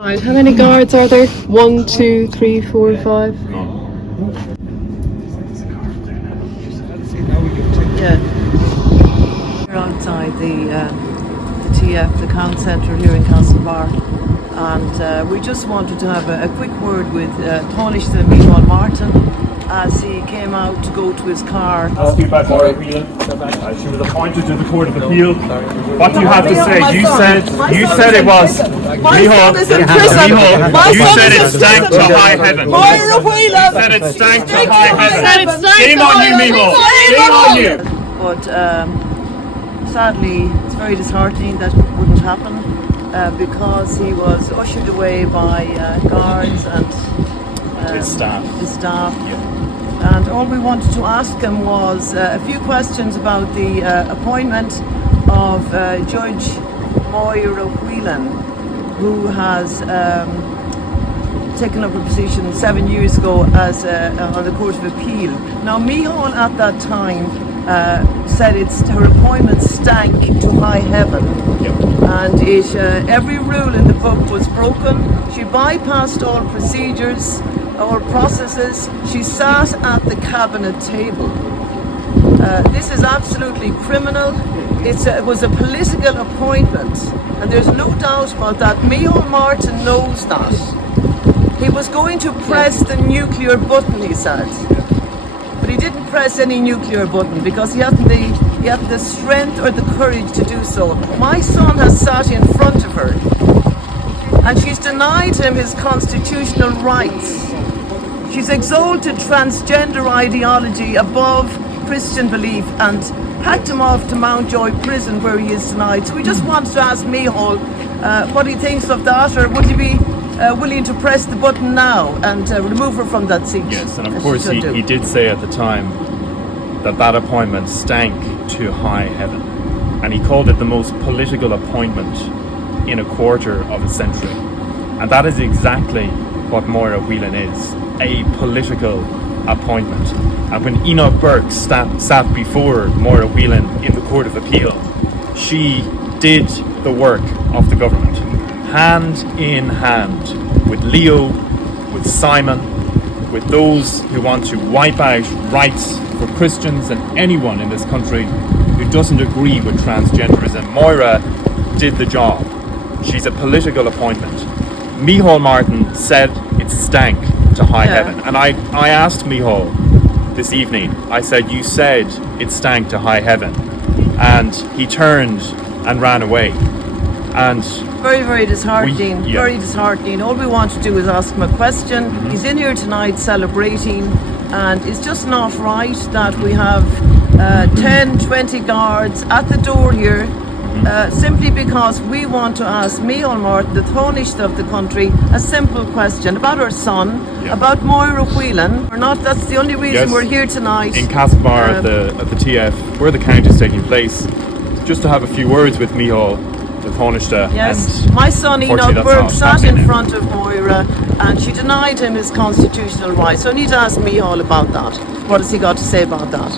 Right, how many guards are there? 1, 2, 3, 4, 5. Yeah. We're outside the TF, the Count Centre here in Castlebar, and we just wanted to have a quick word with Tánaiste Micheál Martin as he came out to go to his car. Ask you about Máire Whelan. She was appointed to the Court of Appeal. What do you have to say? You said it was. Micheál, you said it stank to high heaven. Máire Whelan. You said it stank to high heaven. Shame on you, Micheál. Shame on you. But sadly, it's very disheartening that it wouldn't happen because he was ushered away by guards and His staff. Yeah. And all we wanted to ask him was a few questions about the appointment of Judge Máire Whelan, who has taken up a position 7 years ago as on the Court of Appeal. Now, Micheál at that time said her appointment stank to high heaven. Yep. And every rule in the book was broken. She bypassed all procedures or processes. She sat at the cabinet table. This is absolutely criminal. It was a political appointment, and there's no doubt about that. Micheál Martin knows that. He was going to press the nuclear button, he said, but he didn't press any nuclear button because he hadn't the strength or the courage to do so. My son has sat in front of her, and she's denied him his constitutional rights. She's exalted transgender ideology above Christian belief and packed him off to Mountjoy prison where he is tonight. So we just wanted to ask Micheál what he thinks of that, or would he be willing to press the button now and remove her from that seat? Yes, and of course he did say at the time that appointment stank to high heaven. And he called it the most political appointment in a quarter of a century. And that is exactly what Máire Whelan is. A political appointment. And when Enoch Burke sat before Máire Whelan in the Court of Appeal, she did the work of the government, hand in hand with Leo, with Simon, with those who want to wipe out rights for Christians and anyone in this country who doesn't agree with transgenderism. Máire did the job. She's a political appointment. Micheál Martin said it stank to high heaven. And I asked Micheál this evening, I said, you said it stank to high heaven. And he turned and ran away. And very, very disheartening. Very disheartening. All we want to do is ask him a question. Mm-hmm. He's in here tonight celebrating, and it's just not right that we have 10, 20 guards at the door here. Simply because we want to ask Micheál Martin, the Tánaiste of the country, a simple question about her son, about Máire Whelan. That's the only reason we're here tonight. In Castlebar at the TF, where the count is taking place, just to have a few words with Micheál, the Tánaiste. Yes, my son Enoch Burke sat in front of Máire, and she denied him his constitutional rights. So I need to ask Micheál about that. What has he got to say about that?